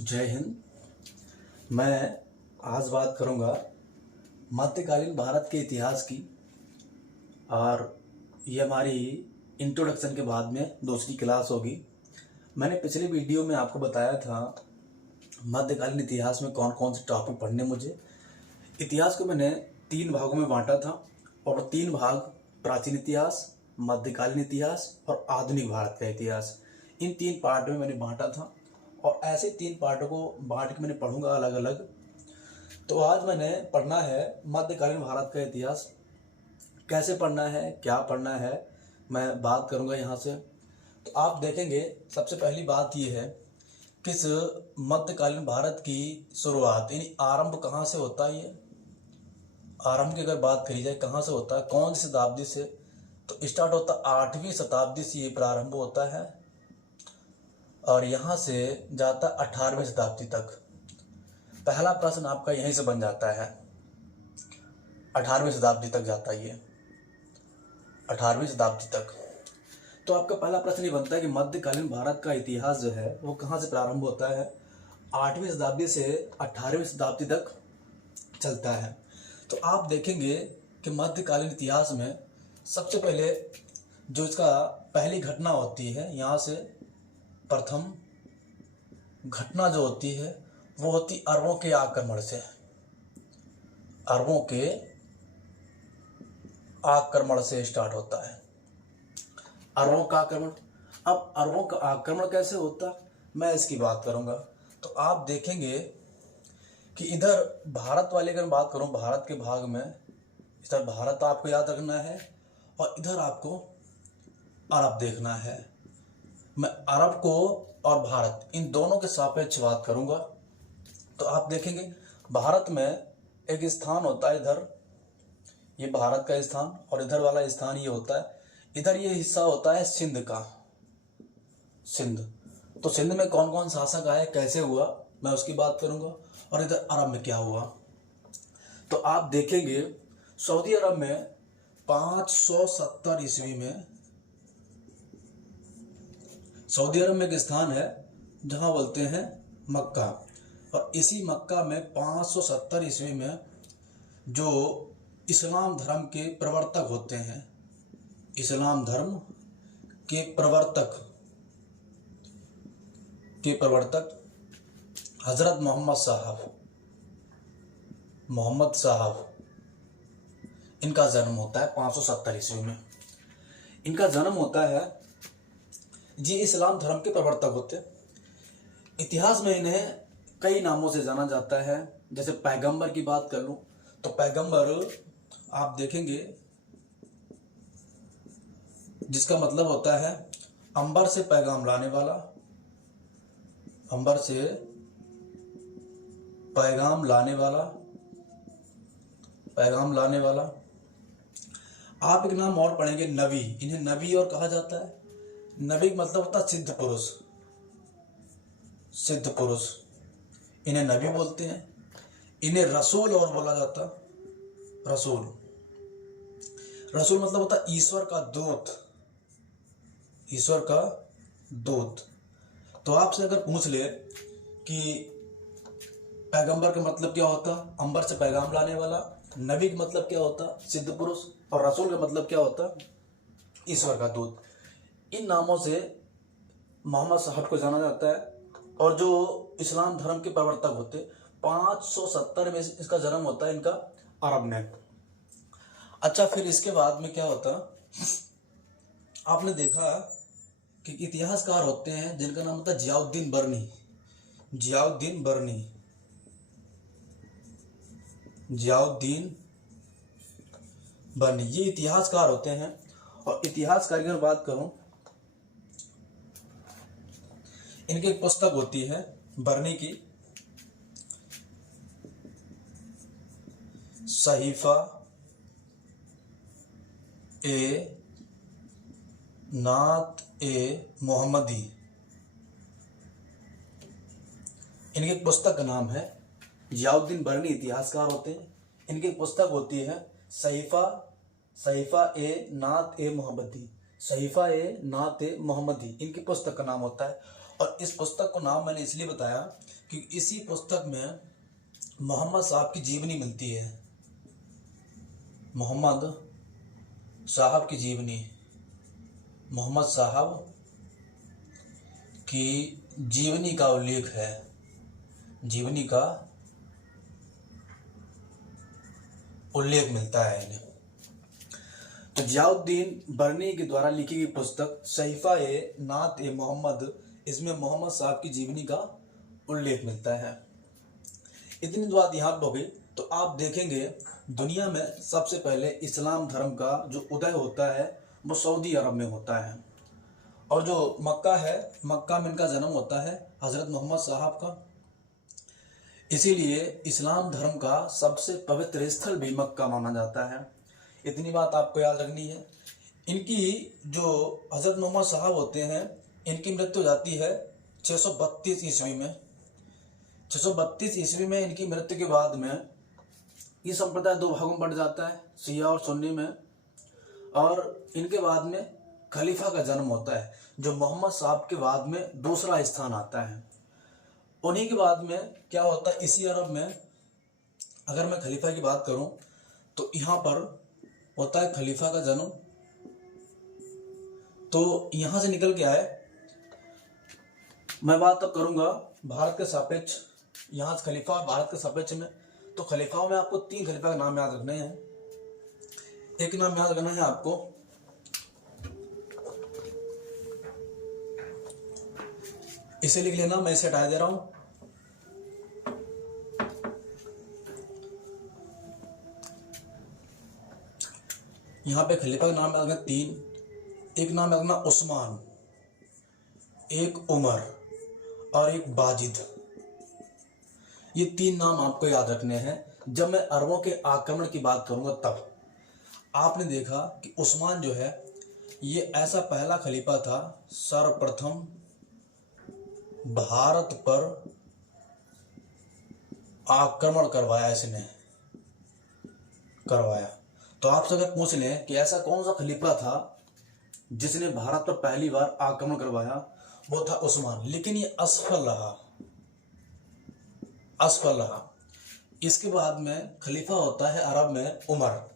जय हिंद। मैं आज बात करूंगा मध्यकालीन भारत के इतिहास की। और ये हमारी इंट्रोडक्शन के बाद में दूसरी क्लास होगी। मैंने पिछले वीडियो में आपको बताया था मध्यकालीन इतिहास में कौन कौन से टॉपिक पढ़ने मुझे। इतिहास को मैंने 3 भागों में बांटा था और 3 भाग प्राचीन इतिहास, मध्यकालीन इतिहास और आधुनिक भारत का इतिहास, इन 3 पार्ट में मैंने बांटा था। और ऐसे 3 पार्टों को बांट के मैंने पढ़ूंगा अलग अलग। तो आज मैंने पढ़ना है मध्यकालीन भारत का इतिहास। कैसे पढ़ना है, क्या पढ़ना है, मैं बात करूंगा यहाँ से। तो आप देखेंगे सबसे पहली बात ये है किस मध्यकालीन भारत की शुरुआत यानी आरंभ कहाँ से होता है। ये आरंभ की अगर बात करी जाए कहाँ से होता है, कौन सी शताब्दी से, तो स्टार्ट होता 8वीं शताब्दी से ये प्रारंभ होता है और यहाँ से जाता 18वीं शताब्दी तक। पहला प्रश्न आपका यहीं से बन जाता है, 18वीं शताब्दी तक जाता है ये, 18वीं शताब्दी तक। तो आपका पहला प्रश्न ये बनता है कि मध्यकालीन भारत का इतिहास जो है वो कहाँ से प्रारंभ होता है। 8वीं शताब्दी से 18वीं शताब्दी तक चलता है। तो आप देखेंगे कि मध्यकालीन इतिहास में सबसे पहले जो इसका पहली घटना होती है, यहाँ से प्रथम घटना जो होती है वो होती अरबों के आक्रमण से। अरबों के आक्रमण से स्टार्ट होता है, अरबों का आक्रमण। अब अरबों का आक्रमण कैसे होता, मैं इसकी बात करूंगा। तो आप देखेंगे कि इधर भारत वाले अगर बात करूं, भारत के भाग में इधर भारत आपको याद रखना है और इधर आपको अरब देखना है। मैं अरब को और भारत इन दोनों के सापेक्ष बात करूंगा। तो आप देखेंगे भारत में एक स्थान होता है, इधर ये भारत का स्थान और इधर वाला स्थान ये होता है। इधर ये हिस्सा होता है सिंध का, सिंध। तो सिंध में कौन कौन शासक आए, कैसे हुआ, मैं उसकी बात करूंगा। और इधर अरब में क्या हुआ, तो आप देखेंगे सऊदी अरब में 570 ईस्वी में, सऊदी अरब में एक स्थान है जहां बोलते हैं मक्का। और इसी मक्का में 570 ईस्वी में जो इस्लाम धर्म के प्रवर्तक होते हैं, इस्लाम धर्म के प्रवर्तक हजरत मोहम्मद साहब, इनका जन्म होता है 570 ईस्वी में। इनका जन्म होता है, जी इस्लाम धर्म के प्रवर्तक होते। इतिहास में इन्हें कई नामों से जाना जाता है। जैसे पैगंबर की बात कर लूं तो पैगंबर आप देखेंगे जिसका मतलब होता है अंबर से पैगाम लाने वाला, अंबर से पैगाम लाने वाला, पैगाम लाने वाला। आप एक नाम और पढ़ेंगे नबी, इन्हें नबी और कहा जाता है। नबी का मतलब होता है सिद्ध पुरुष, सिद्ध पुरुष, इन्हें नबी बोलते हैं। इन्हें रसूल और बोला जाता, रसूल, रसूल मतलब होता है ईश्वर का दूत, ईश्वर का दूत। तो आपसे अगर पूछ ले कि पैगंबर का मतलब क्या होता, अंबर से पैगाम लाने वाला, नबी का मतलब क्या होता, सिद्ध पुरुष, और रसूल का मतलब क्या होता, ईश्वर का दूत। इन नामों से मोहम्मद साहब को जाना जाता है। और जो इस्लाम धर्म के प्रवर्तक होते 570 में इसका जन्म होता है, इनका अरब में। अच्छा, फिर इसके बाद में क्या होता, आपने देखा कि इतिहासकार होते हैं जिनका नाम होता है जियाउद्दीन बर्नी, जियाउद्दीन बर्नी, जियाउद्दीन बर्नी, ये इतिहासकार होते हैं। और इतिहासकार की अगर बात करूं, इनकी एक पुस्तक होती है बर्नी की, सहीफा ए नात ए मोहम्मदी, इनकी एक पुस्तक का नाम है। जियाउद्दीन बर्नी इतिहासकार होते हैं। इनकी एक पुस्तक होती है सहीफा ए नात ए मोहम्मदी, सहीफा ए नात ए मोहम्मदी, इनकी पुस्तक का नाम होता है। और इस पुस्तक को नाम मैंने इसलिए बताया कि इसी पुस्तक में मोहम्मद साहब की जीवनी मिलती है। मोहम्मद साहब की जीवनी, मोहम्मद साहब की जीवनी का उल्लेख है, जीवनी का उल्लेख मिलता है इन्हें। तो जियाउद्दीन बरनी के द्वारा लिखी गई पुस्तक सहीफा ए नात ए मोहम्मद, इसमें मोहम्मद साहब की जीवनी का उल्लेख मिलता है। इतनी बात यहाँ पर हो गई तो आप देखेंगे दुनिया में सबसे पहले इस्लाम धर्म का जो उदय होता है वो सऊदी अरब में होता है, और जो मक्का है, मक्का में इनका जन्म होता है हज़रत मोहम्मद साहब का। इसीलिए इस्लाम धर्म का सबसे पवित्र स्थल भी मक्का माना जाता है। इतनी बात आपको याद रखनी है। इनकी जो हज़रत मोहम्मद साहब होते हैं, इनकी मृत्यु हो जाती है 632 ईस्वी में। 632 ईस्वी में इनकी मृत्यु के बाद में ये संप्रदाय दो भागों में बढ़ जाता है, शिया और सुन्नी में। और इनके बाद में खलीफा का जन्म होता है, जो मोहम्मद साहब के बाद में दूसरा स्थान आता है। उन्हीं के बाद में क्या होता है, इसी अरब में अगर मैं खलीफा की बात करूं तो यहाँ पर होता है खलीफा का जन्म। तो यहाँ से निकल के आए, मैं बात तो करूंगा भारत के सापेक्ष, यहाँ से खलीफा और भारत के सापेक्ष में। तो खलीफाओं में आपको 3 खलीफा का नाम याद रखने हैं। एक नाम याद रखना है आपको, इसे लिख लेना, मैं इसे हटा दे रहा हूं। यहां पे खलीफा का नाम याद रखना 3। एक नाम याद रखना उस्मान, एक उमर और एक बाजिद। ये 3 नाम आपको याद रखने हैं। जब मैं अरबों के आक्रमण की बात करूंगा तब आपने देखा कि उस्मान जो है ये ऐसा पहला खलीफा था, सर्वप्रथम भारत पर आक्रमण करवाया, इसने करवाया। तो आपसे अगर पूछ लें कि ऐसा कौन सा खलीफा था जिसने भारत पर पहली बार आक्रमण करवाया, वो था उस्मान। लेकिन ये असफल रहा, असफल रहा। इसके बाद में खलीफा होता है अरब में उमर।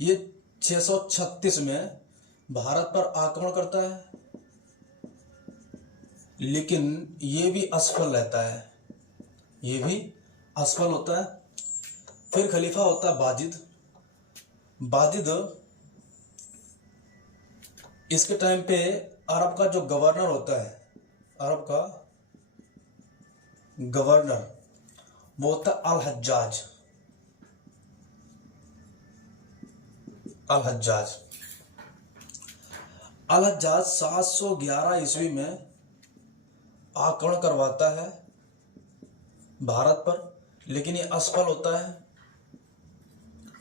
ये 636 में भारत पर आक्रमण करता है, लेकिन ये भी असफल रहता है, ये भी असफल होता है। फिर खलीफा होता है बाजिद। बाजिद इसके टाइम पे अरब का जो गवर्नर होता है, अरब का गवर्नर वो होता अल हज्जाज। अल हज्जाज 711 ईस्वी में आक्रमण करवाता है भारत पर, लेकिन ये असफल होता है,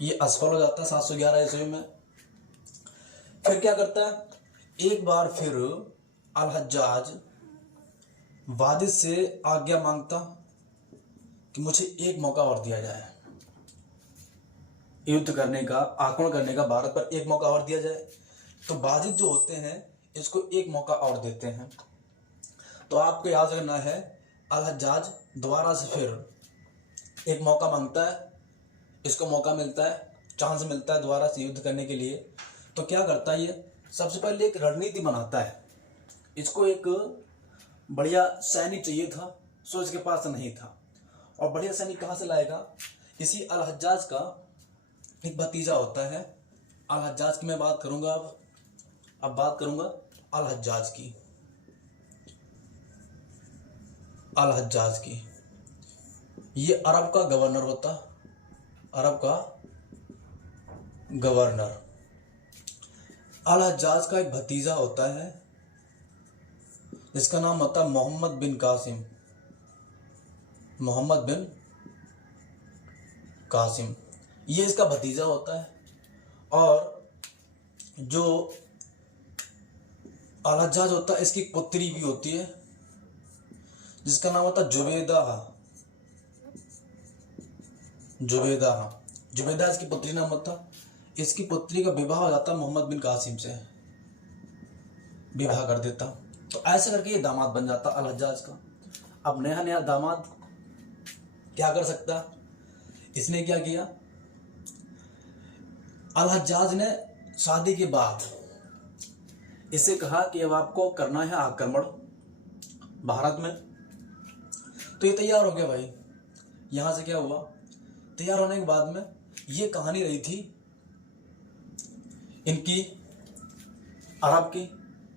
ये असफल हो जाता है 711 ईस्वी में। फिर क्या करता है, एक बार फिर अल हज्जाज वाजिद से आज्ञा मांगता कि मुझे एक मौका और दिया जाए, युद्ध करने का, आक्रमण करने का, भारत पर एक मौका और दिया जाए। तो वाजिद जो होते हैं इसको एक मौका और देते हैं। तो आपको याद रखना है, अल हज्जाज दोबारा से फिर एक मौका मांगता है, इसको मौका मिलता है, चांस मिलता है दोबारा से युद्ध करने के लिए। तो क्या करता है, ये सबसे पहले एक रणनीति बनाता है। इसको एक बढ़िया सैनिक चाहिए था, सो इसके पास नहीं था। और बढ़िया सैनिक कहाँ से लाएगा, इसी अल हज्जाज का एक भतीजा होता है। अल हज्जाज की मैं बात करूंगा, अब बात करूंगा अल हज्जाज की, अल हज्जाज की। ये अरब का गवर्नर होता, अरब का गवर्नर। अल हज्जाज का एक भतीजा होता है जिसका नाम होता है मोहम्मद बिन कासिम, मोहम्मद बिन कासिम। ये इसका भतीजा होता है। और जो अल हज्जाज होता है इसकी पुत्री भी होती है जिसका नाम होता है जुबैदा। जुबैदा, जुबैदा इसकी पुत्री नाम होता। इसकी पुत्री का विवाह हो जाता मोहम्मद बिन कासिम से, विवाह कर देता। तो ऐसे करके ये दामाद बन जाता अल हज्जाज का। अब नया नया दामाद क्या कर सकता, इसने क्या किया, अल हज्जाज ने शादी के बाद इसे कहा कि अब आपको करना है आक्रमण भारत में। तो ये तैयार हो गया भाई। यहां से क्या हुआ, तैयार होने के बाद में ये कहानी रही थी इनकी अरब की।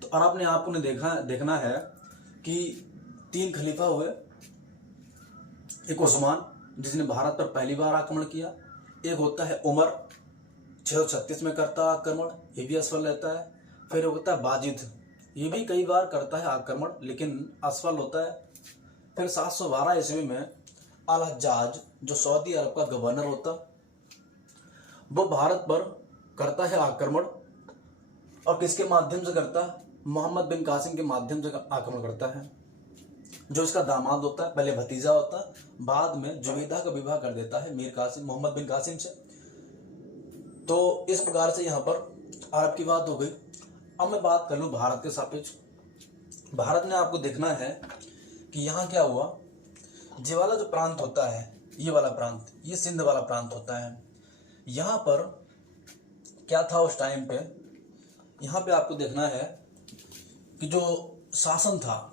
तो अरब ने आपको ने देखना है कि 3 खलीफा हुए। एक उस्मान जिसने भारत पर पहली बार आक्रमण किया, एक होता है उमर 636 में करता आक्रमण, ये भी असफल रहता है। फिर होता है बाजिद, ये भी कई बार करता है आक्रमण लेकिन असफल होता है। फिर 712 ईस्वी में अल हज्जाज जो सऊदी अरब का गवर्नर होता, वो भारत पर करता है आक्रमण। और किसके माध्यम से करता, मोहम्मद बिन कासिम के माध्यम से आक्रमण करता है, जो इसका दामाद होता है। पहले भतीजा होता, बाद में जुबैदा का विवाह कर देता है मीर कासिम, मोहम्मद बिन कासिम से। तो इस प्रकार से यहाँ पर अरब की बात हो गई। अब मैं बात कर लूँ भारत के सापेक्ष। भारत ने आपको देखना है कि यहाँ क्या हुआ, ये वाला जो प्रांत होता है, ये वाला प्रांत, ये सिंध वाला प्रांत होता है। यहाँ पर क्या था उस टाइम पे, यहाँ पे आपको देखना है कि जो शासन था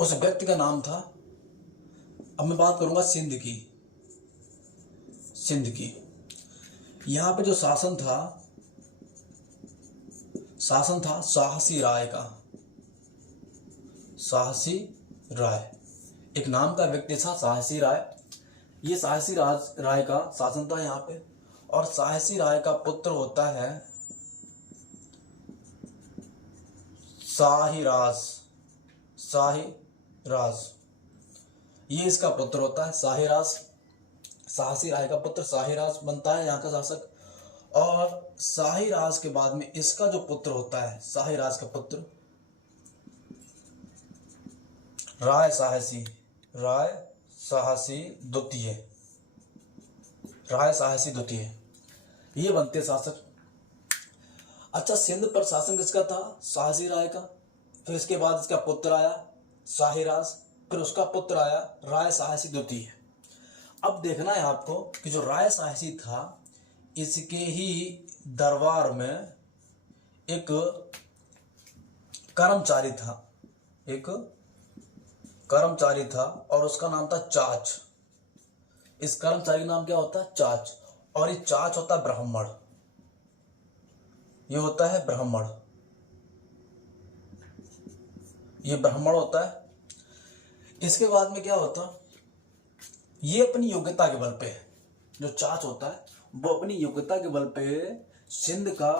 उस व्यक्ति का नाम था, अब मैं बात करूंगा सिंध की। यहाँ पे जो शासन था साहसी राय का। साहसी राय एक नाम का व्यक्ति था, साहसी राय। ये साहसी राय का शासन था यहाँ पे। और साहसी राय का पुत्र होता है शाहीराज। ये इसका पुत्र होता है शाहीराज। साहसी राय का पुत्र शाहीराज बनता है यहाँ का शासक। और शाहीराज के बाद में इसका जो पुत्र होता है, शाहीराज का पुत्र राय साहसी द्वितीय, ये बनते शासक। अच्छा, सिंध पर शासन किसका था, साहसी राय का। फिर इसके बाद इसका पुत्र आया शाहीराज, फिर उसका पुत्र आया राय साहसी द्वितीय। अब देखना है आपको कि जो राय साहसी था, इसके ही दरबार में एक कर्मचारी था और उसका नाम था चाच। इस कर्मचारी का नाम क्या होता है, चाच। और ये चाच होता है ब्राह्मण, ये होता है ब्राह्मण, ये ब्राह्मण होता है। इसके बाद में क्या होता, ये अपनी योग्यता के बल पे, जो चाच होता है वो अपनी योग्यता के बल पे सिंध का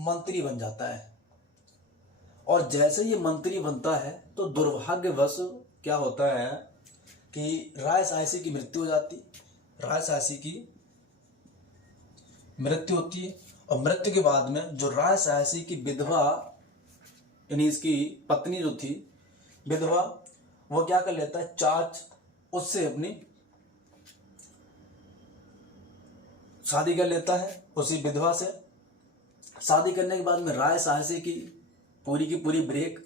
मंत्री बन जाता है। और जैसे ये मंत्री बनता है तो दुर्भाग्यवश क्या होता है कि राय साहसी की मृत्यु हो जाती। राय साहसी की मृत्यु होती है और मृत्यु के बाद में जो राय साहसी की विधवा, यानी इसकी पत्नी जो थी विधवा, वो क्या कर लेता है, चाच उससे अपनी शादी कर लेता है, उसी विधवा से। शादी करने के बाद में राय साहसी की पूरी ब्रेक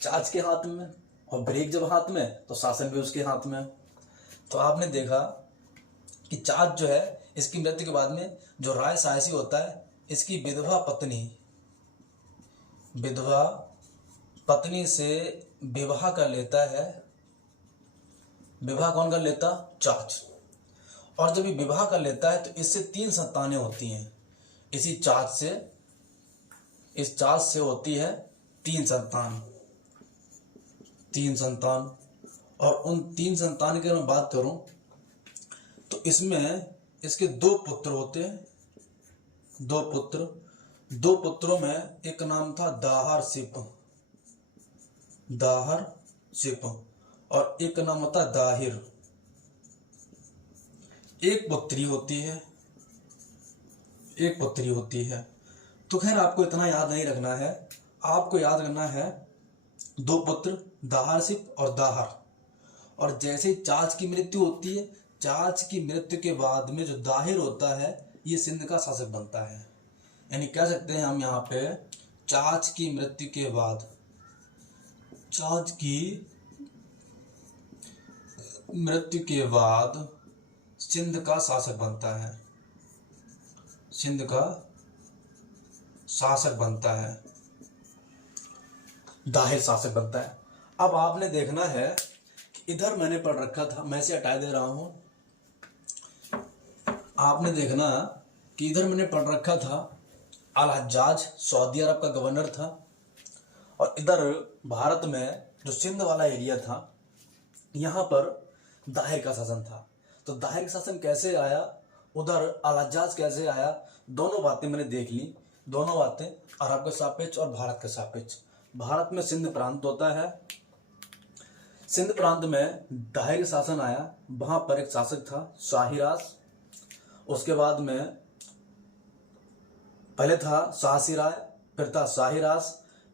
चाच के हाथ में, और ब्रेक जब हाथ में तो शासन भी उसके हाथ में। तो आपने देखा कि चाच जो है, इसकी मृत्यु के बाद में जो राय साहसी होता है, इसकी विधवा पत्नी से विवाह कर लेता है। विवाह कौन कर लेता, चाच। और जब ये विवाह कर लेता है तो इससे 3 संतानें होती हैं। इसी चाच से, इस चाच से होती है 3 संतान। और उन 3 संतान की अगर मैं बात करूं तो इसमें इसके 2 पुत्र होते हैं। 2 पुत्रों में एक नाम था दाहर सिप और एक नाम होता दाहिर। एक पुत्री होती है। तो खैर आपको इतना याद नहीं रखना है, आपको याद करना है 2 पुत्र दाहर सिप और दाहर। और जैसे चाच की मृत्यु होती है, चाच की मृत्यु के बाद में जो दाहिर होता है, ये सिंध का शासक बनता है। यानी कह सकते हैं हम यहाँ पे चाच की मृत्यु के बाद, चाच की मृत्यु के बाद सिंध का शासक बनता है, सिंध का शासक बनता है, दाहिर शासक बनता है। अब आपने देखना है कि इधर मैंने पढ़ रखा था, मैं इसे हटा दे रहा हूं। आपने देखना कि इधर मैंने पढ़ रखा था अल हज्जाज सऊदी अरब का गवर्नर था, और इधर भारत में जो सिंध वाला एरिया था यहाँ पर दाहिर का शासन था। तो दाहिर का शासन कैसे आया, उधर अल हज्जाज कैसे आया, दोनों बातें मैंने देख ली। दोनों बातें अरब के सापेक्ष और भारत के सापेक्ष। भारत में सिंध प्रांत होता है, सिंध प्रांत में दाहिर शासन आया, वहां पर एक शासक था शाहीराज, उसके बाद में पहले था शाहसीराय, फिर था शाहीराज,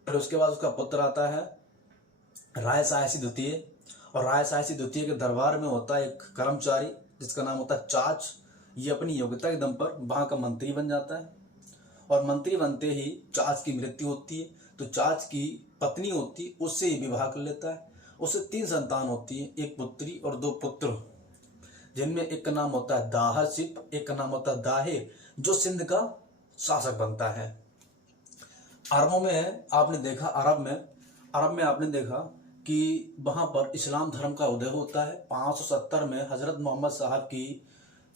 फिर उसके बाद उसका पुत्र आता है राय साहसी द्वितीय, और राय साहसी द्वितीय के दरबार में होता है एक कर्मचारी जिसका नाम होता है चाच। ये अपनी योग्यता के दम पर वहां का मंत्री बन जाता है, और मंत्री बनते ही चाच की मृत्यु होती है, तो चाच की पत्नी होती है उससे ही विवाह कर लेता है। उससे 3 संतान होती है, एक पुत्री और 2 पुत्र, जिनमें एक का नाम होता है दाहर सिप, एक का नाम होता है दाहिर, जो सिंध का शासक बनता है। अरबों में आपने देखा, अरब में आपने देखा कि वहां पर इस्लाम धर्म का उदय होता है। 570 में हजरत मोहम्मद साहब की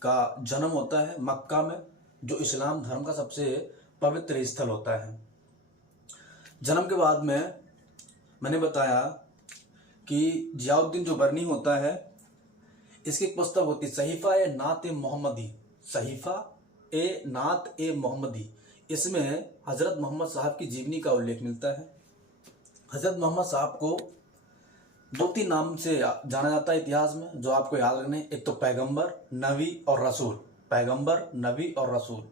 का जन्म होता है मक्का में, जो इस्लाम धर्म का सबसे पवित्र स्थल होता है। जन्म के बाद में मैंने बताया कि जियाउद्दीन जो बरनी होता है, इसकी एक पुस्तक होती है सहीफा ए नात ए मोहम्मदी, सहीफा ए नात ए मोहम्मदी। इसमें हजरत मोहम्मद साहब की जीवनी का उल्लेख मिलता है। हजरत मोहम्मद साहब को 2-3 नाम से जाना जाता है इतिहास में, जो आपको याद रखने, एक तो पैगंबर, नबी और रसूल, पैगंबर, नबी और रसूल,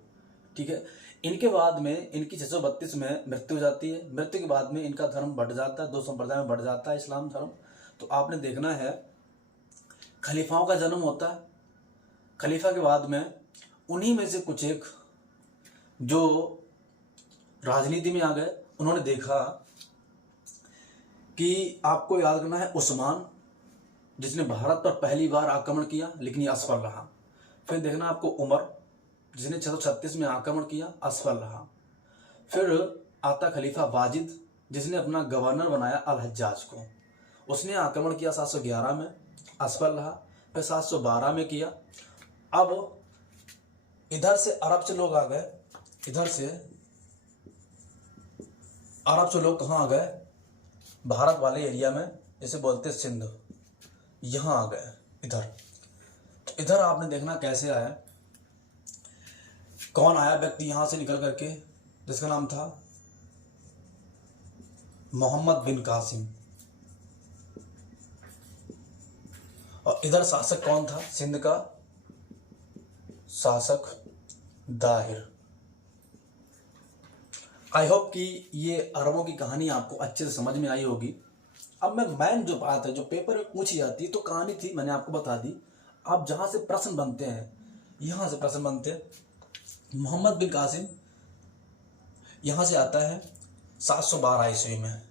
ठीक है। इनके बाद में इनकी 632 में मृत्यु हो जाती है। मृत्यु के बाद में इनका धर्म बढ़ जाता है, 2 संप्रदाय में बढ़ जाता है इस्लाम धर्म। तो आपने देखना है खलीफाओं का जन्म होता है। खलीफा के बाद में उन्हीं में से कुछ एक जो राजनीति में आ गए, उन्होंने देखा कि आपको याद रखना है उस्मान, जिसने भारत पर पहली बार आक्रमण किया लेकिन ये असफल रहा। फिर देखना आपको उमर, जिसने 636 में आक्रमण किया, असफल रहा। फिर आता खलीफा वाजिद, जिसने अपना गवर्नर बनाया अल हज्जाज को, उसने आक्रमण किया 711 में, असफल रहा। फिर 712 में किया। अब इधर से अरब से लोग आ गए, इधर से अरब से लोग कहाँ आ गए, भारत वाले एरिया में, जैसे बोलते सिंध, यहाँ आ गए इधर। तो इधर आपने देखना कैसे आया, कौन आया व्यक्ति यहां से निकल करके, जिसका नाम था मोहम्मद बिन कासिम। और इधर शासक कौन था, सिंध का शासक दाहिर। आई होप कि ये अरबों की कहानी आपको अच्छे से समझ में आई होगी। अब मैं मैन जो बात है, जो पेपर में पूछी जाती है, तो कहानी थी मैंने आपको बता दी। अब जहां से प्रश्न बनते हैं, यहां से प्रश्न बनते हैं। मोहम्मद बिन कासिम यहां से आता है 712 ईस्वी में,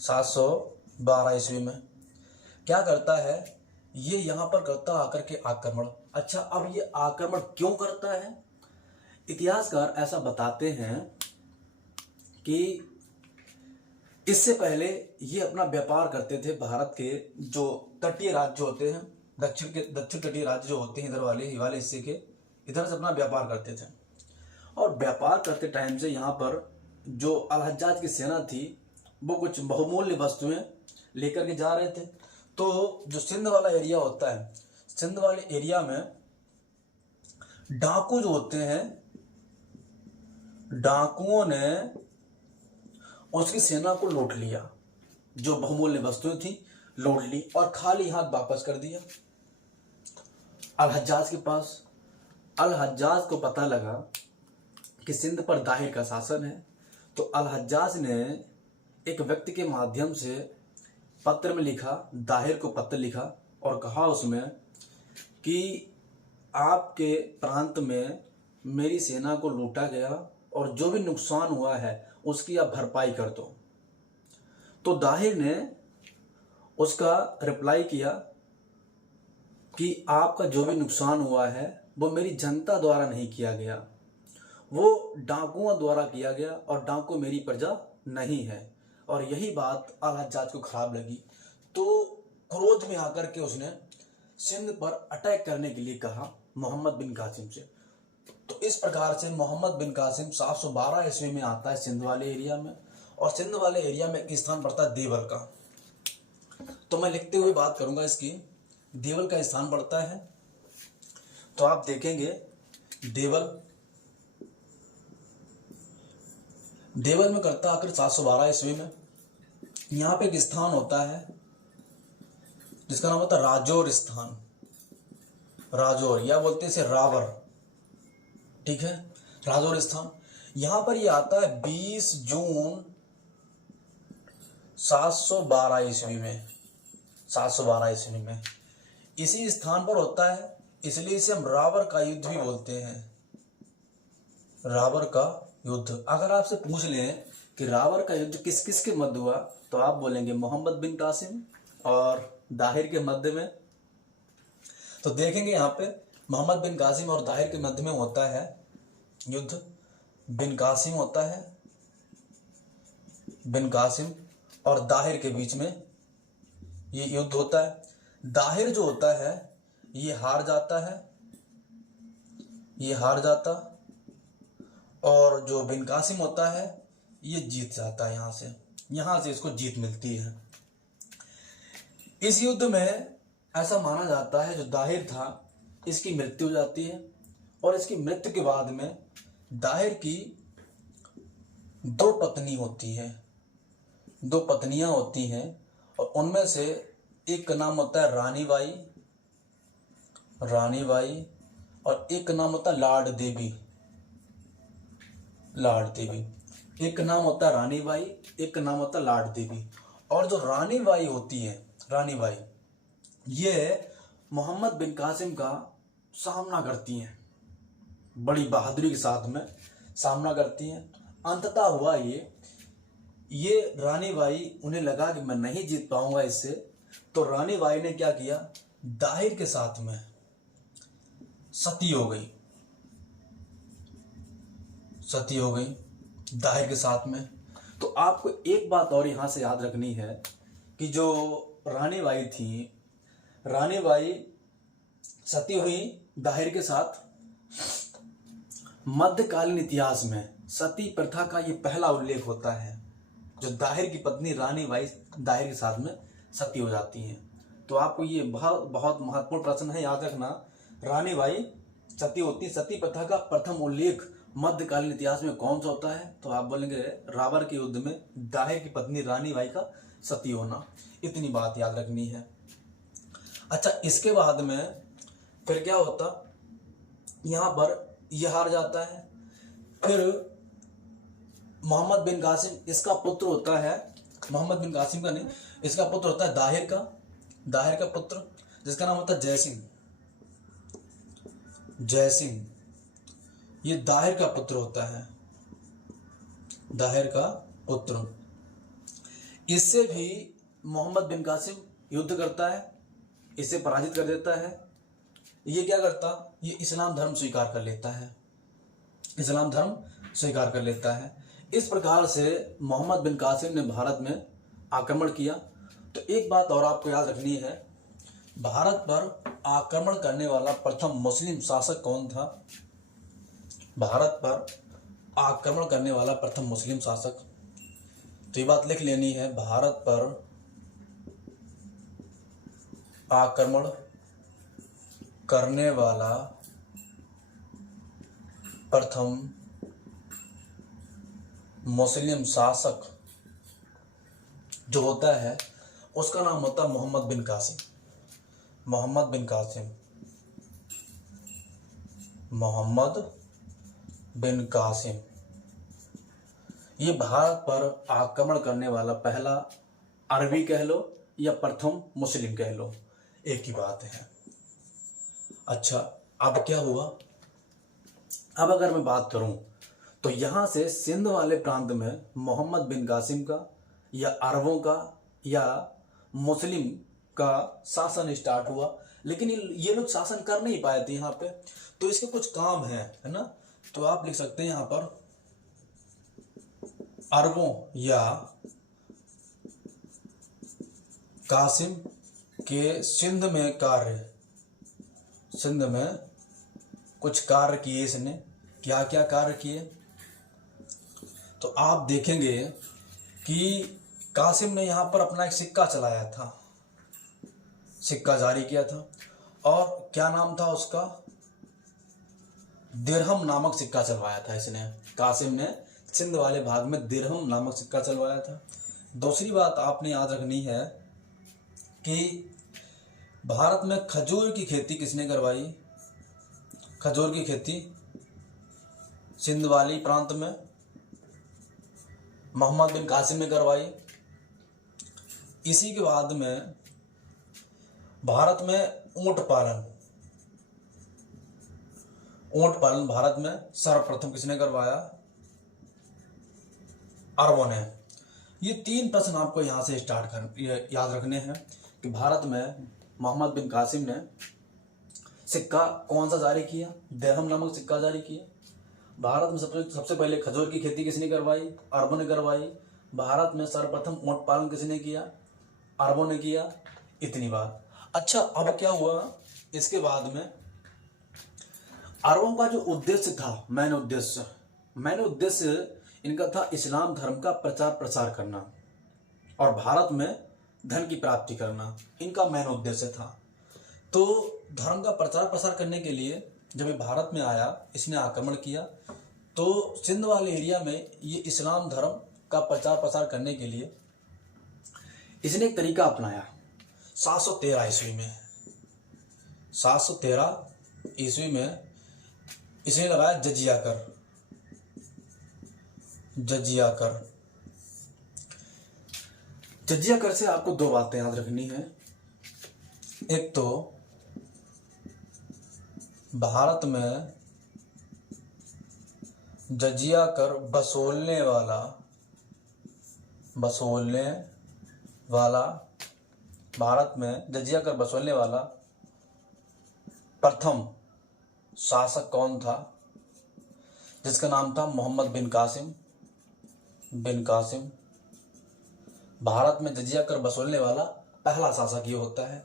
712 ईस्वी में क्या करता है ये, यहां पर करता आकर के आक्रमण। अच्छा, अब ये आक्रमण क्यों करता है, इतिहासकार ऐसा बताते हैं कि इससे पहले ये अपना व्यापार करते थे। भारत के जो तटीय राज्य होते हैं, दक्षिण तटीय राज्य जो होते हैं, इधर वाले हिस्से के, इधर से अपना व्यापार करते थे। और व्यापार करते टाइम से यहाँ पर जो अल हज्जाज की सेना थी, वो कुछ बहुमूल्य वस्तुएं लेकर के जा रहे थे। तो जो सिंध वाला एरिया होता है, सिंध वाले एरिया में डाकू जो होते हैं, डाकुओं ने उसकी सेना को लूट लिया, जो बहुमूल्य वस्तुएं थी लूट ली और खाली हाथ वापस कर दिया अल हज्जाज के पास। अल हज्जाज को पता लगा कि सिंध पर दाहिर का शासन है, तो अल हज्जाज ने एक व्यक्ति के माध्यम से पत्र में लिखा, दाहिर को पत्र लिखा और कहा उसमें कि आपके प्रांत में मेरी सेना को लूटा गया और जो भी नुकसान हुआ है उसकी आप भरपाई कर दो। तो दाहिर ने उसका रिप्लाई किया कि आपका जो भी नुकसान हुआ है वो मेरी जनता द्वारा नहीं किया गया, वो डाकुओं द्वारा किया गया और डाकू मेरी प्रजा नहीं है। और यही बात अल हज्जाज को खराब लगी, तो क्रोध में आकर के उसने सिंध पर अटैक करने के लिए कहा मोहम्मद बिन कासिम से। तो इस प्रकार से मोहम्मद बिन कासिम 712 ईस्वी में आता है सिंध वाले एरिया में, और सिंध वाले एरिया में एक स्थान पड़ता है देवल का। तो मैं लिखते हुए बात करूंगा इसकी। देवल का स्थान पड़ता है, तो आप देखेंगे देवल में करता आकर 712 ईस्वी में। यहाँ पे एक स्थान होता है जिसका नाम होता है राजौर स्थान, राजौर या बोलते हैं इसे रावर, ठीक है, राजौर स्थान। यहां पर ये आता है 20 जून 712 ईस्वी में, 712 ईस्वी में इसी स्थान पर होता है, इसलिए इसे हम रावर का युद्ध भी बोलते हैं, रावर का युद्ध। अगर आपसे पूछ लें कि रावर का युद्ध किस किस के मध्य हुआ, तो आप बोलेंगे मोहम्मद बिन कासिम और दाहिर के मध्य में। तो देखेंगे यहाँ पे मोहम्मद बिन कासिम और दाहिर के मध्य में होता है युद्ध। बिन कासिम होता है, बिन कासिम और दाहिर के बीच में ये युद्ध होता है। दाहिर जो होता है ये हार जाता है, ये हार जाता, और जो बिन कासिम होता है ये जीत जाता है। यहां से इसको जीत मिलती है। इस युद्ध में ऐसा माना जाता है जो दाहिर था इसकी मृत्यु हो जाती है, और इसकी मृत्यु के बाद में दाहिर की 2 पत्नी होती है, 2 पत्नियां होती हैं, और उनमें से एक का नाम होता है रानी बाई, और एक का नाम होता है लाड देवी। एक का नाम होता है रानी बाई, एक का नाम होता है लाड देवी। और जो रानी बाई होती है, रानी बाई ये मोहम्मद बिन कासिम का सामना करती हैं, बड़ी बहादुरी के साथ में सामना करती हैं। अंततः हुआ ये रानी बाई, उन्हें लगा कि मैं नहीं जीत पाऊंगा इससे, तो रानी बाई ने क्या किया, दाहिर के साथ में सती हो गई दाहिर के साथ में। तो आपको एक बात और यहां से याद रखनी है कि जो रानी बाई थी, रानी बाई सती हुई दाहिर के साथ। मध्यकालीन इतिहास में सती प्रथा का ये पहला उल्लेख होता है, जो दाहिर की पत्नी रानी बाई दाहिर के साथ में सती हो जाती हैं। तो आपको ये बहुत महत्वपूर्ण प्रश्न है, याद रखना। रानी बाई सती होती, सती प्रथा का प्रथम उल्लेख मध्यकालीन इतिहास में कौन सा होता है, तो आप बोलेंगे रावर के युद्ध में दाहिर की पत्नी रानी बाई का सती होना। इतनी बात याद रखनी है। अच्छा, इसके बाद में फिर क्या होता, यहां पर यह हार जाता है। फिर मोहम्मद बिन कासिम, इसका पुत्र होता है, मोहम्मद बिन कासिम का नहीं, इसका पुत्र होता है दाहिर का पुत्र, जिसका नाम होता है जय सिंह। ये दाहिर का पुत्र होता है, दाहिर का पुत्र। इससे भी मोहम्मद बिन कासिम युद्ध करता है, इसे पराजित कर देता है। ये क्या करता, ये इस्लाम धर्म स्वीकार कर लेता है। इस प्रकार से मोहम्मद बिन कासिम ने भारत में आक्रमण किया। तो एक बात और आपको याद रखनी है, भारत पर आक्रमण करने वाला प्रथम मुस्लिम शासक कौन था? भारत पर आक्रमण करने वाला प्रथम मुस्लिम शासक, तो ये बात लिख लेनी है, भारत पर आक्रमण करने वाला प्रथम मुस्लिम शासक जो होता है उसका नाम होता है मोहम्मद बिन कासिम। ये भारत पर आक्रमण करने वाला पहला अरबी कह लो या प्रथम मुस्लिम कह लो, एक ही बात है। अच्छा, अब क्या हुआ, अब अगर मैं बात करूं तो यहाँ से सिंध वाले प्रांत में मोहम्मद बिन कासिम का या अरबों का या मुस्लिम का शासन स्टार्ट हुआ, लेकिन ये लोग शासन कर नहीं पाए थे यहाँ पे। तो इसके कुछ काम है ना, तो आप लिख सकते हैं यहाँ पर अरबों या कासिम के सिंध में कार्य, सिंध में कुछ कार्य किए इसने। क्या क्या कार्य किए, तो आप देखेंगे कि कासिम ने यहाँ पर अपना एक सिक्का चलाया था, सिक्का जारी किया था, और क्या नाम था उसका, दिरहम नामक सिक्का चलवाया था इसने। कासिम ने सिंध वाले भाग में दिरहम नामक सिक्का चलवाया था। दूसरी बात आपने याद रखनी है कि भारत में खजूर की खेती किसने करवाई, खजूर की खेती सिंध वाली प्रांत में मोहम्मद बिन कासिम ने करवाई। इसी के बाद में भारत में ऊंट पालन, ऊंट पालन भारत में सर्वप्रथम किसने करवाया, अरबों ने। ये 3 प्रश्न आपको यहाँ से स्टार्ट कर याद रखने हैं कि भारत में मोहम्मद बिन कासिम ने सिक्का कौन सा जारी किया, दिरहम नामक सिक्का जारी किया। भारत में सबसे पहले खजूर की खेती किसने करवाई, अरबों ने करवाई। भारत में सर्वप्रथम ऊंट पालन किसने किया, अरबों ने किया। इतनी बात। अच्छा, अब क्या हुआ इसके बाद में, अरबों का जो उद्देश्य था, मैन उद्देश्य इनका था इस्लाम धर्म का प्रचार प्रसार करना और भारत में धन की प्राप्ति करना, इनका मैन उद्देश्य था। तो धर्म का प्रचार प्रसार करने के लिए जब ये भारत में आया, इसने आक्रमण किया, तो सिंध वाले एरिया में ये इस्लाम धर्म का प्रचार प्रसार करने के लिए इसने एक तरीका अपनाया। 713 ईस्वी में, 713 ईस्वी में इसने लगाया जजिया कर, जजिया कर। जजिया कर से आपको 2 बातें याद रखनी है। एक तो भारत में जजिया कर वसूलने वाला भारत में जजिया कर वसूलने वाला प्रथम शासक कौन था, जिसका नाम था मोहम्मद बिन कासिम। भारत में जजिया कर वसूलने वाला पहला शासक ये होता है।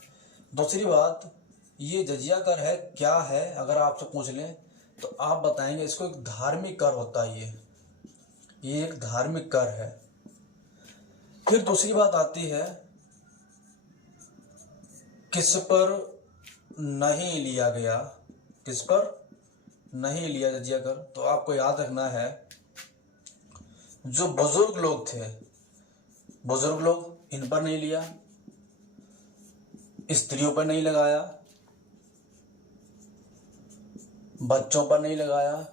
दूसरी बात, ये जजिया कर है क्या है, अगर आपसे पूछ लें तो आप बताएंगे इसको एक धार्मिक कर होता है। ये एक धार्मिक कर है। फिर दूसरी बात आती है, किस पर नहीं लिया गया, किस पर नहीं लिया जजिया कर, तो आपको याद रखना है जो बुजुर्ग लोग थे, बुजुर्ग लोग, इन पर नहीं लिया, स्त्रियों पर नहीं लगाया, बच्चों पर नहीं लगाया,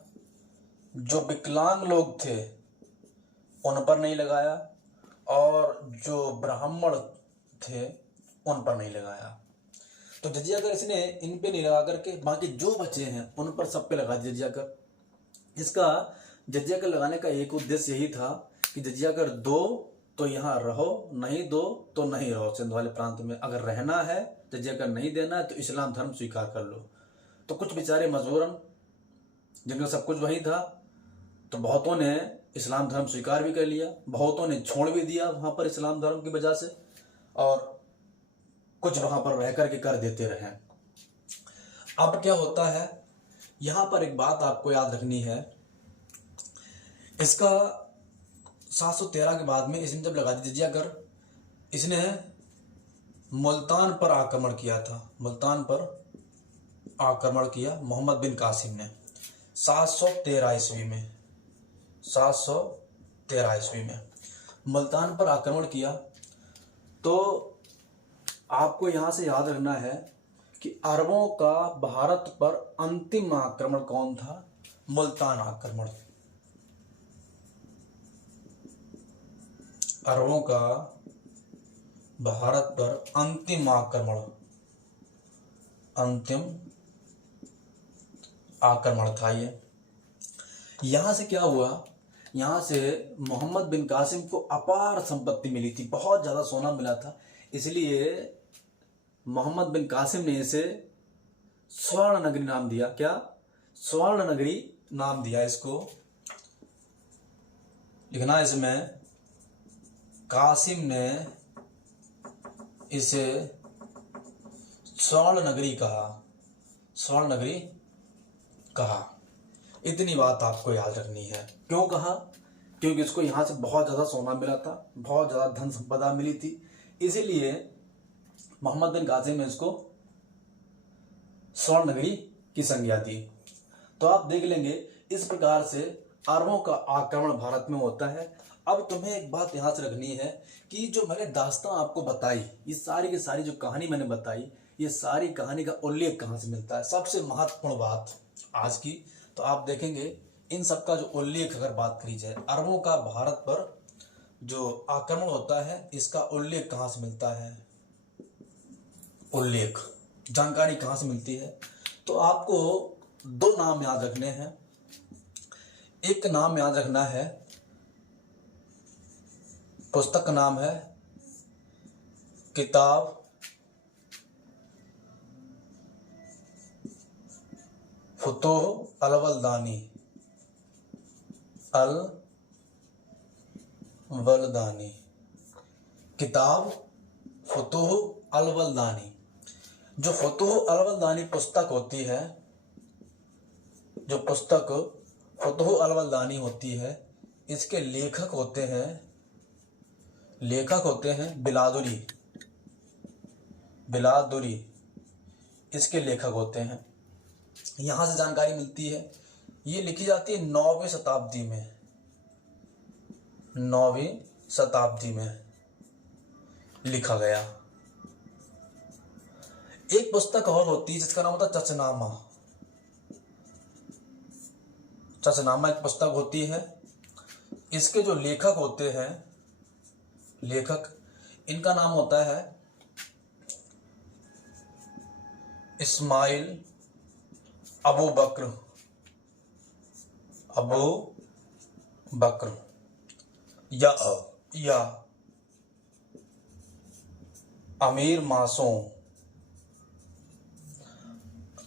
जो विकलांग लोग थे उन पर नहीं लगाया, और जो ब्राह्मण थे उन पर नहीं लगाया। तो जजिया कर इसने इन पे नहीं लगा करके बाकी जो बचे हैं उन पर सब पे लगा दिया जजिया कर। इसका जजिया कर लगाने का एक उद्देश्य यही था कि जजिया कर दो तो यहाँ रहो, नहीं दो तो नहीं रहो। सिंध वाले प्रांत में अगर रहना है, जजिया कर नहीं देना है, तो इस्लाम धर्म स्वीकार कर लो। तो कुछ बेचारे मजबूरन, जिनका सब कुछ वही था, तो बहुतों ने इस्लाम धर्म स्वीकार भी कर लिया, बहुतों ने छोड़ भी दिया वहाँ पर इस्लाम धर्म की वजह से, और कुछ वहाँ पर रह करके कर देते रहे। अब क्या होता है, यहाँ पर एक बात आपको याद रखनी है, इसका 713 के बाद में इसने जब लगा दी जजिया कर, इसने मुल्तान पर आक्रमण किया था, मुल्तान पर आक्रमण किया मोहम्मद बिन कासिम ने 713 ईस्वी में, 713 ईस्वी में मुल्तान पर आक्रमण किया। तो आपको यहाँ से याद रखना है कि अरबों का भारत पर अंतिम आक्रमण कौन था, मुल्तान आक्रमण। अरबों का भारत पर अंतिम आक्रमण, अंतिम आक्रमण था ये। यहाँ से क्या हुआ, यहाँ से मोहम्मद बिन कासिम को अपार संपत्ति मिली थी, बहुत ज़्यादा सोना मिला था, इसलिए मोहम्मद बिन कासिम ने इसे स्वर्ण नगरी नाम दिया। क्या? स्वर्ण नगरी नाम दिया इसको। लिखना इसमें, कासिम ने इसे स्वर्ण नगरी कहा, स्वर्ण नगरी कहा। इतनी बात आपको याद रखनी है। क्यों कहा? क्योंकि इसको यहाँ से बहुत ज़्यादा सोना मिला था, बहुत ज़्यादा धन संपदा मिली थी, इसीलिए मोहम्मद बिन कासिम ने इसको स्वर्ण नगरी की संज्ञा दी। तो आप देख लेंगे इस प्रकार से अरबों का आक्रमण भारत में होता है। अब तुम्हें एक बात यहाँ से रखनी है कि जो मैंने दास्तां आपको बताई, ये सारी की सारी जो कहानी मैंने बताई, ये सारी कहानी का उल्लेख कहाँ से मिलता है? सबसे महत्वपूर्ण बात आज की, तो आप देखेंगे इन सब का जो उल्लेख अगर बात करी जाए, अरबों का भारत पर जो आक्रमण होता है, इसका उल्लेख कहाँ से मिलता है? उल्लेख, जानकारी कहाँ से मिलती है? तो आपको दो नाम याद रखने हैं। एक नाम याद रखना है, पुस्तक का नाम है किताब फुतूह अल-वल्दानी, अल-वल्दानी, किताब फुतूह अल-वल्दानी। जो फुतूह अल-वल्दानी पुस्तक होती है, जो पुस्तक फुतूह अल-वल्दानी होती है, इसके लेखक होते हैं बिलादुरी, बिलादुरी इसके लेखक होते हैं। यहाँ से जानकारी मिलती है, ये लिखी जाती है 9वीं शताब्दी में, 9वीं शताब्दी में लिखा गया। एक पुस्तक और होती है जिसका नाम होता है चचनामा। चचनामा एक पुस्तक होती है, इसके जो लेखक होते हैं, लेखक, इनका नाम होता है इस्माइल अबू बकर या अमीर मासूम।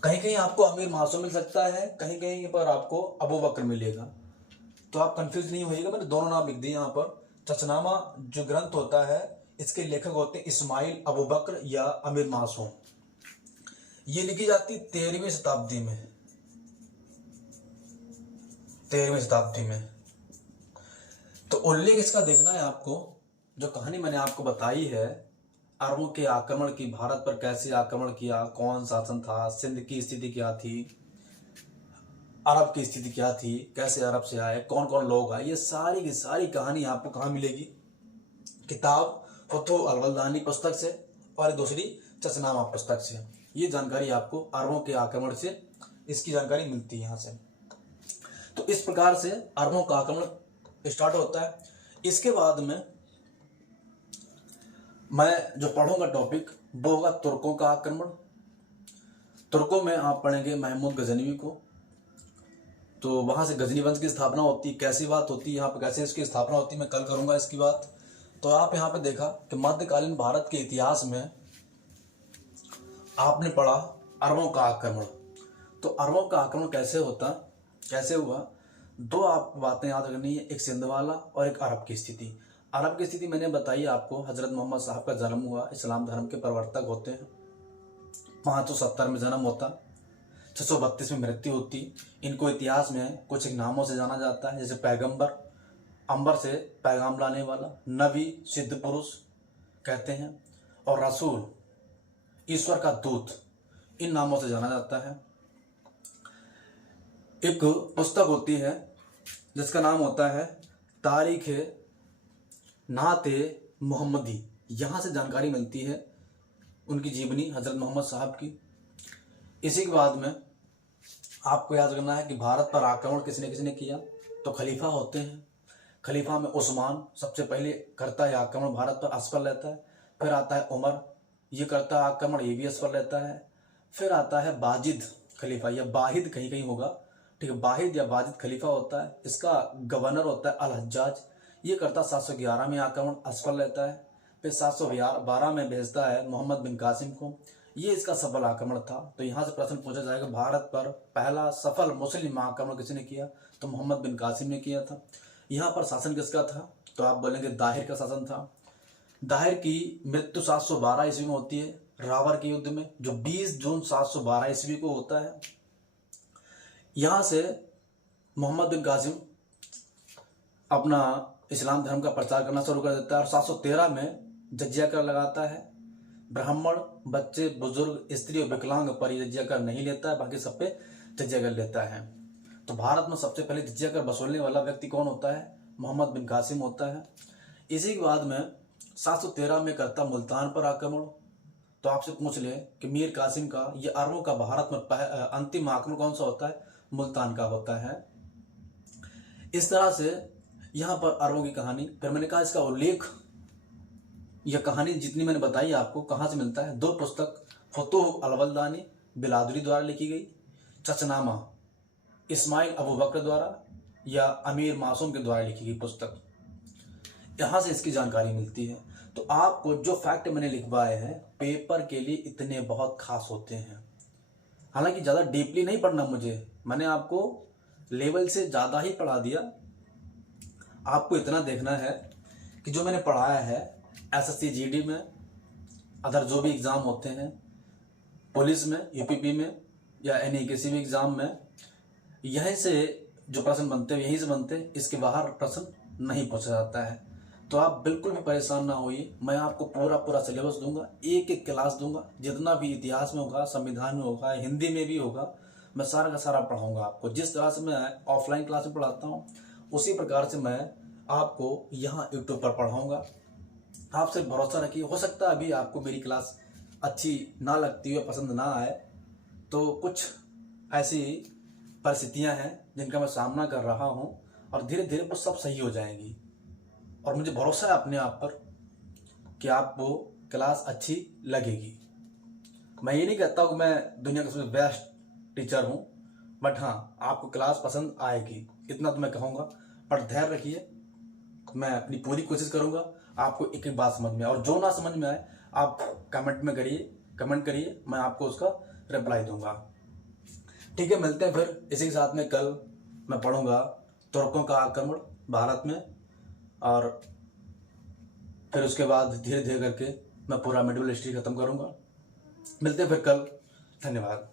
कहीं कहीं आपको अमीर मासूम मिल सकता है, कहीं कहीं पर आपको अबू बकर मिलेगा, तो आप कंफ्यूज नहीं होइएगा। मैंने दोनों नाम लिख दिए यहाँ पर। चचनामा जो ग्रंथ होता है, इसके लेखक होते हैं इस्माइल अबू बकर या अमीर मासूम। ये लिखी जाती 13वीं शताब्दी में, 13वीं शताब्दी में। तो उल्लेख इसका देखना है आपको। जो कहानी मैंने आपको बताई है अरबों के आक्रमण की, भारत पर कैसे आक्रमण किया, कौन शासन था, सिंध की स्थिति क्या थी, अरब की स्थिति क्या थी, कैसे अरब से आए, कौन कौन लोग आए, ये सारी की सारी कहानी आपको कहाँ मिलेगी? किताब फुतूह अल-वल्दानी पुस्तक से और दूसरी चचनामा पुस्तक से। ये जानकारी आपको अरबों के आक्रमण से इसकी जानकारी मिलती है यहाँ से। तो इस प्रकार से अरबों का आक्रमण स्टार्ट होता है। इसके बाद में मैं जो पढ़ूंगा टॉपिक वो होगा तुर्कों का आक्रमण। तुर्कों में आप पढ़ेंगे महमूद गजनवी को। तो वहाँ से गजनी वंश की स्थापना होती, कैसी बात होती, यहाँ पे कैसे इसकी स्थापना होती, मैं कल करूँगा इसकी बात। तो आप यहाँ पे देखा कि मध्यकालीन भारत के इतिहास में आपने पढ़ा अरबों का आक्रमण। तो अरबों का आक्रमण कैसे होता, कैसे हुआ, दो आप बातें याद रखनी है, एक सिंध वाला और एक अरब की स्थिति। अरब की स्थिति मैंने बताई आपको, हजरत मोहम्मद साहब का जन्म हुआ, इस्लाम धर्म के प्रवर्तक होते हैं, 570 में जन्म होता, 632 में मृत्यु होती। इनको इतिहास में कुछ एक नामों से जाना जाता है, जैसे पैगंबर, अंबर से पैगाम लाने वाला, नबी, सिद्ध पुरुष कहते हैं, और रसूल, ईश्वर का दूत, इन नामों से जाना जाता है। एक पुस्तक होती है जिसका नाम होता है तारीख नाते मोहम्मदी। यहाँ से जानकारी मिलती है उनकी जीवनी हजरत मोहम्मद साहब की। इसी के बाद में आपको याद रखना है कि भारत पर आक्रमण किसने किया, तो खलीफा होते हैं। खलीफा में उस्मान सबसे पहले करता है आक्रमण, भारत पर असफल रहता है। फिर आता है उमर, ये करता है आक्रमण, ये भी असफल रहता है। फिर आता है बाजिद खलीफा, या बाहिद कहीं कहीं होगा, ठीक है। वाहिद या वाजिद खलीफा होता है, इसका गवर्नर होता है अल हज्जाज। ये करता 711 में आक्रमण, असफल रहता है। फिर 712 में भेजता है मोहम्मद बिन कासिम को, ये इसका सफल आक्रमण था। तो यहाँ से प्रश्न पूछा जाएगा भारत पर पहला सफल मुस्लिम आक्रमण किसने किया, तो मोहम्मद बिन कासिम ने किया था। यहाँ पर शासन किसका था, तो आप बोलेंगे दाहिर का शासन था। दाहिर की मृत्यु 712 ईस्वी में होती है रावर के युद्ध में, जो 20 जून 712 ईस्वी को होता है। यहाँ से मोहम्मद बिन कासिम अपना इस्लाम धर्म का प्रचार करना शुरू कर देता है और 713 में जजिया कर लगाता है। ब्राह्मण, बच्चे, बुजुर्ग, स्त्री और विकलांग पर जजिया कर नहीं लेता है, बाकी सब पे जजिया कर लेता है। तो भारत में सबसे पहले जजिया कर वसूलने वाला व्यक्ति कौन होता है, मोहम्मद बिन कासिम होता है। इसी के बाद में 713 में करता मुल्तान पर आक्रमण। तो आपसे पूछ ले कि मीर कासिम का ये अरबों का भारत में अंतिम आक्रमण कौन सा होता है, मुल्तान का होता है। इस तरह से यहाँ पर अरबों की कहानी, फिर मैंने कहा इसका उल्लेख, यह कहानी जितनी मैंने बताई आपको कहाँ से मिलता है, दो पुस्तक, फतूह अल-बलदानी बिलादुरी द्वारा लिखी गई, चचनामा इस्माइल अबू बकर द्वारा या अमीर मासूम के द्वारा लिखी गई पुस्तक, यहाँ से इसकी जानकारी मिलती है। तो आपको जो फैक्ट मैंने लिखवाए हैं पेपर के लिए इतने बहुत खास होते हैं। हालांकि ज़्यादा डीपली नहीं पढ़ना मुझे, मैंने आपको लेवल से ज़्यादा ही पढ़ा दिया। आपको इतना देखना है कि जो मैंने पढ़ाया है एसएससी जीडी में, अदर जो भी एग्ज़ाम होते हैं, पुलिस में, यूपीपी में या एनी किसी भी एग्ज़ाम में, यहीं से जो प्रश्न बनते हैं यहीं से बनते हैं, इसके बाहर प्रश्न नहीं पूछा जाता है। तो आप बिल्कुल भी परेशान ना होइए, मैं आपको पूरा सिलेबस दूंगा, एक एक क्लास दूंगा, जितना भी इतिहास में होगा, संविधान में होगा, हिंदी में भी होगा, मैं सारा का सारा पढ़ाऊंगा आपको। जिस तरह से मैं ऑफलाइन क्लास में पढ़ाता हूँ उसी प्रकार से मैं आपको यहाँ यूट्यूब पर पढ़ाऊंगा। आपसे भरोसा रखिए, हो सकता है अभी आपको मेरी क्लास अच्छी ना लगती हो, पसंद ना आए, तो कुछ ऐसी परिस्थितियाँ हैं जिनका मैं सामना कर रहा हूँ और धीरे धीरे वो सब सही हो जाएंगी। और मुझे भरोसा है अपने आप पर कि आपको क्लास अच्छी लगेगी। मैं ये नहीं कहता हूँ मैं दुनिया का सबसे बेस्ट टीचर हूँ, बट हाँ आपको क्लास पसंद आएगी, इतना तो मैं कहूँगा। पर धैर्य रखिए, मैं अपनी पूरी कोशिश करूँगा आपको एक एक बात समझ में आए, और जो ना समझ में आए आप कमेंट करिए, मैं आपको उसका रिप्लाई दूंगा। ठीक है, मिलते हैं फिर इसी के साथ में। कल मैं पढ़ूंगा तुर्कों का आक्रमण भारत में, और फिर उसके बाद धीरे धीरे करके मैं पूरा मिडिल हिस्ट्री खत्म करूंगा। मिलते हैं फिर कल, धन्यवाद।